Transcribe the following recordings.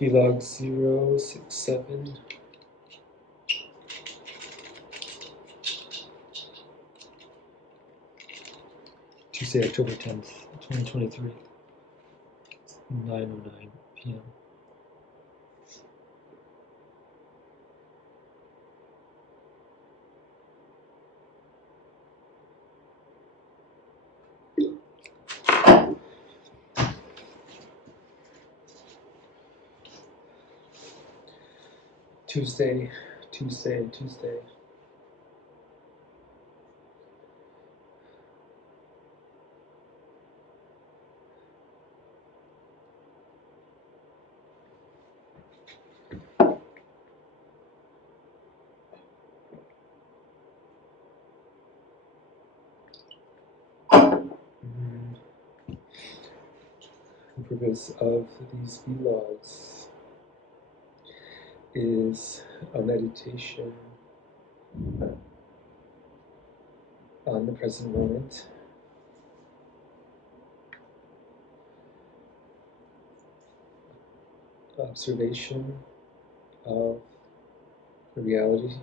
vlog067. Tuesday, October 10th, 2023, 9:09 p.m. Tuesday. The purpose of these vlogs is a meditation on the present moment, observation of the reality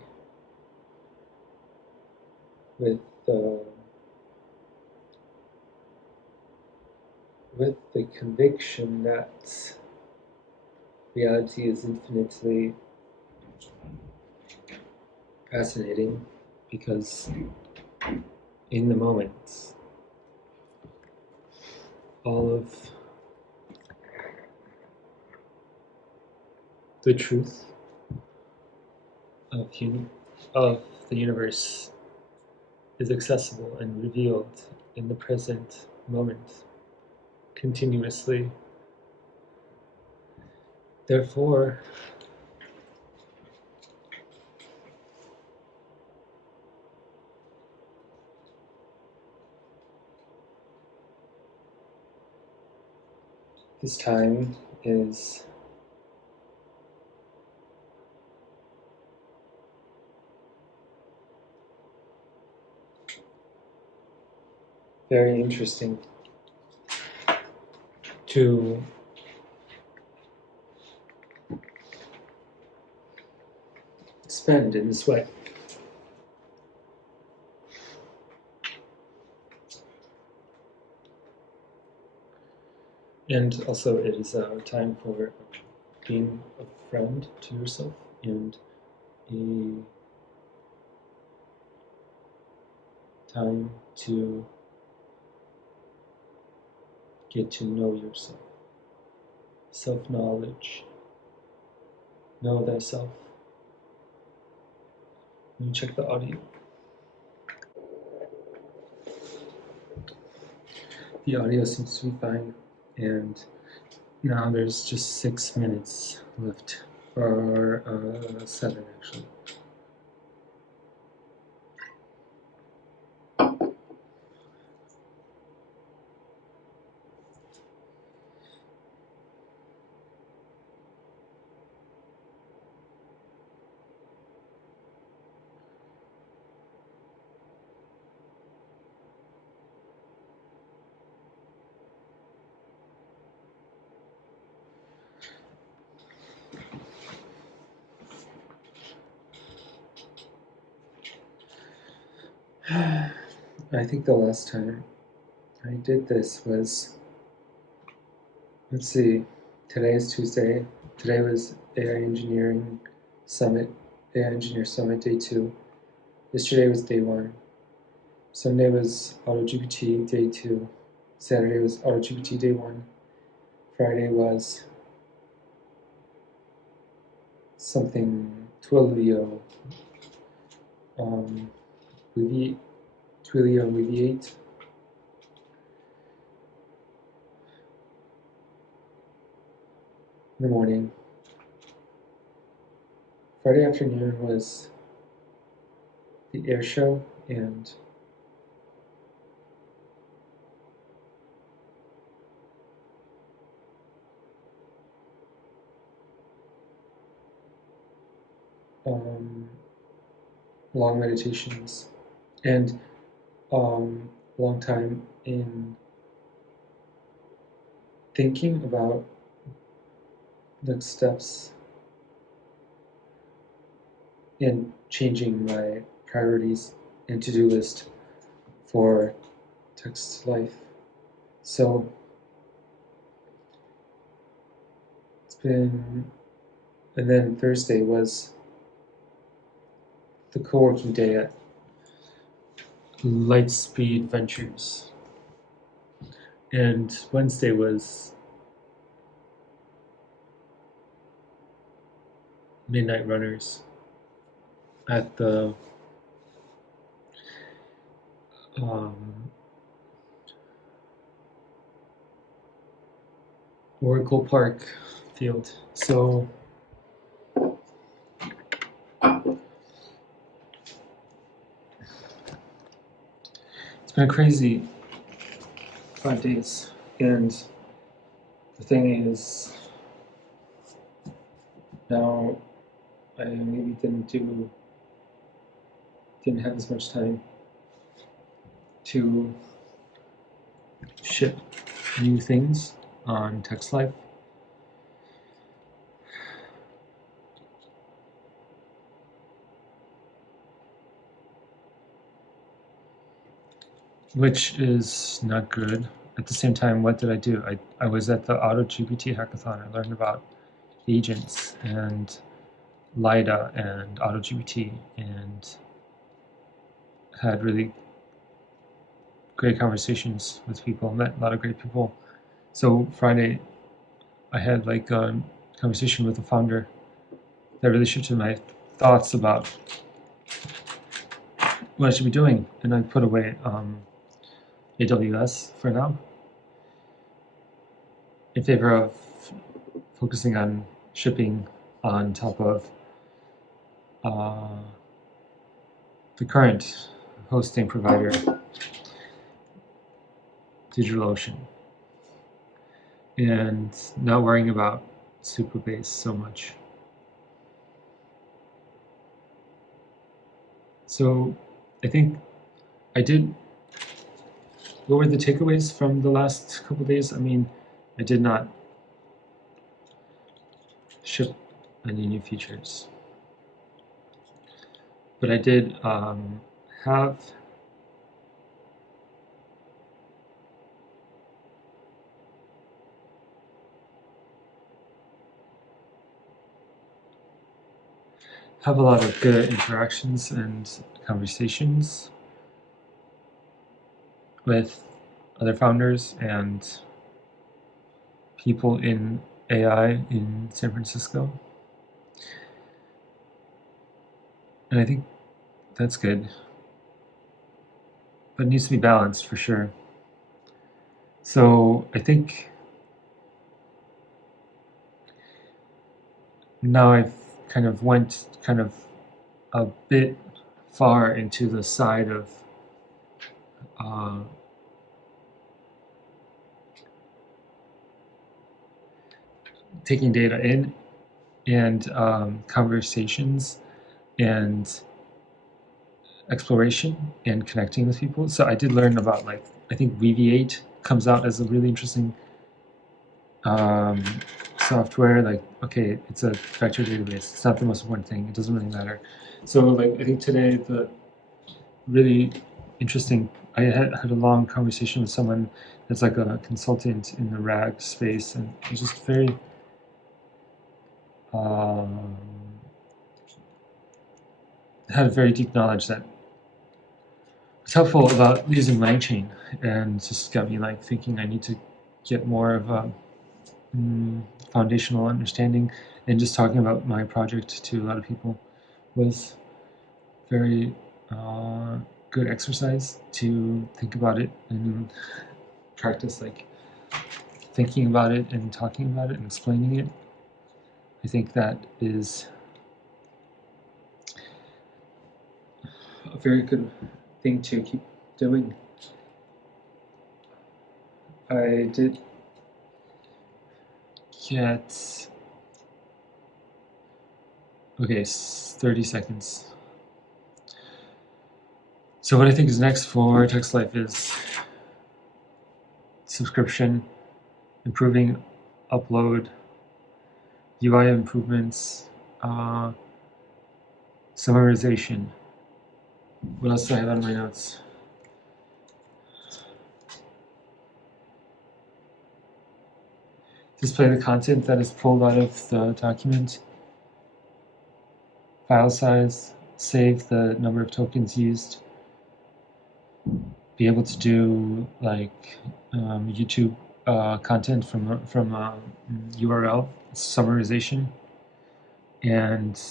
with the conviction that reality is infinitely fascinating, because in the moment, all of the truth of the universe is accessible and revealed in the present moment, continuously. Therefore, this time is very interesting to spend in this way. And also, it is a time for being a friend to yourself, and a time to get to know yourself. Self-knowledge. Know thyself. Let me check the audio. The audio seems to be fine, and now there's just 6 minutes left, or 7 actually. I think the last time I did this was, let's see, today is Tuesday. Today was AI Engineer Summit Day 2. Yesterday was day 1. Sunday was autogpt day 2. Saturday was autogpt day 1. Friday was something Twilio, Twilio Alleviate. In the morning. Friday afternoon was the air show and long meditations, and long time in thinking about next steps in changing my priorities and to-do list for text life. So it's been, and then Thursday was the co-working day at Lightspeed Ventures, and Wednesday was Midnight Runners at the Oracle Park field. So it's been a crazy 5 days, and the thing is, now I maybe didn't have as much time to ship new things on TextLife. Which is not good. At the same time, what did I do? I was at the autogpt hackathon. I learned about agents and LiDA and autogpt and had really great conversations with people, met a lot of great people. So Friday, I had like a conversation with the founder that really shifted my thoughts about what I should be doing, and I put away AWS for now in favor of focusing on shipping on top of the current hosting provider, DigitalOcean, and not worrying about Superbase so much. So I think I did. What were the takeaways from the last couple of days? I mean, I did not ship any new features, but I did have a lot of good interactions and conversations with other founders and people in AI in San Francisco. And I think that's good, but it needs to be balanced for sure. So I think now I've kind of went a bit far into the side of taking data in and conversations and exploration and connecting with people. So I did learn about, like, I think VV8 comes out as a really interesting software. Like, okay, it's a vector database. It's not the most important thing. It doesn't really matter. So, like, I think today the really interesting, I had a long conversation with someone that's like a consultant in the RAG space, and it was just very had a very deep knowledge that was helpful about using LangChain, and just got me like thinking I need to get more of a foundational understanding. And just talking about my project to a lot of people was very good exercise to think about it and practice, like thinking about it and talking about it and explaining it. I think that is a very good thing to keep doing. I did get, okay, 30 seconds. So what I think is next for TextLife is subscription, improving upload UI improvements, summarization. What else do I have on my notes? Display the content that is pulled out of the document. File size. Save the number of tokens used. Be able to do like YouTube content from URL summarization, and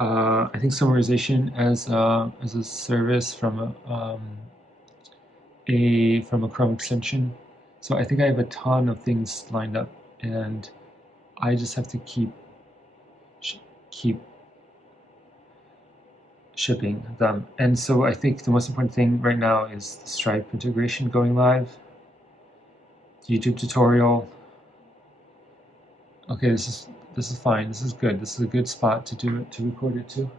I think summarization as a service from a Chrome extension. So I think I have a ton of things lined up, and I just have to keep shipping them. And so I think the most important thing right now is the Stripe integration going live, YouTube tutorial. Okay, this is fine. This is good. This is a good spot to do it, to record it to.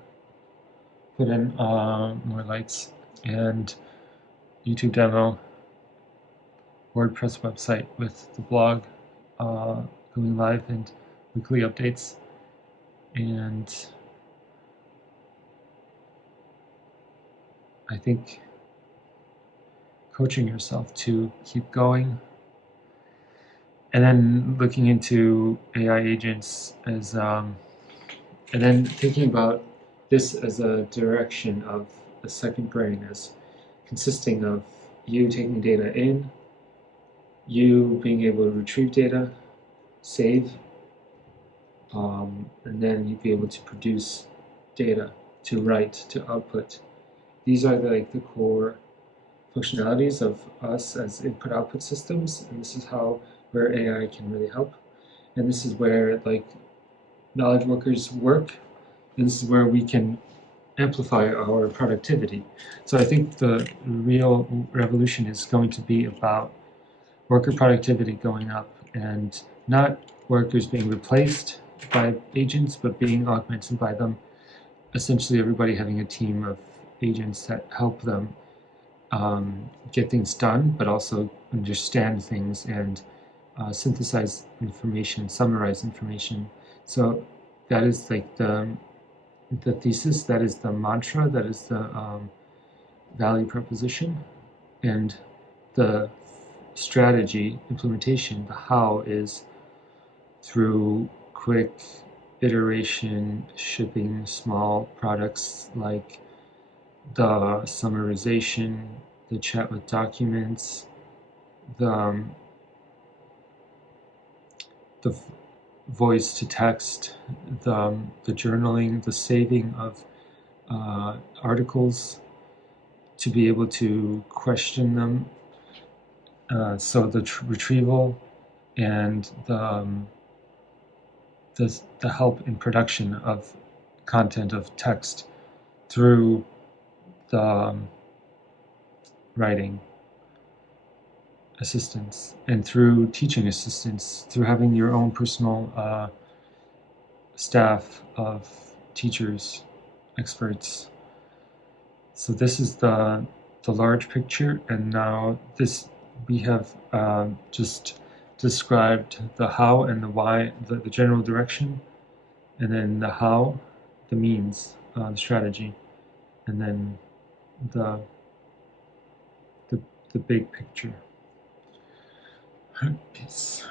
Put in more lights, and YouTube demo, WordPress website with the blog going live, and weekly updates, and I think coaching yourself to keep going, and then looking into AI agents as, and then thinking about this as a direction of the second brain, as consisting of you taking data in, you being able to retrieve data, save, and then you'd be able to produce data, to write, to output. These are the core functionalities of us as input-output systems, and this is where AI can really help. And this is where knowledge workers work, and this is where we can amplify our productivity. So I think the real revolution is going to be about worker productivity going up, and not workers being replaced by agents, but being augmented by them. Essentially, everybody having a team of agents that help them get things done, but also understand things and synthesize information, summarize information. So that is the thesis, that is the mantra, that is the value proposition, and the strategy implementation, the how, is through quick iteration, shipping small products like the summarization, the chat with documents, the voice to text, the journaling, the saving of articles, to be able to question them. So the retrieval and the help in production of content, of text, through the writing assistance, and through teaching assistance, through having your own personal staff of teachers, experts. So this is the large picture, and now we have just described the how and the why, the general direction, and then the how, the means, the strategy, and then the big picture. Peace.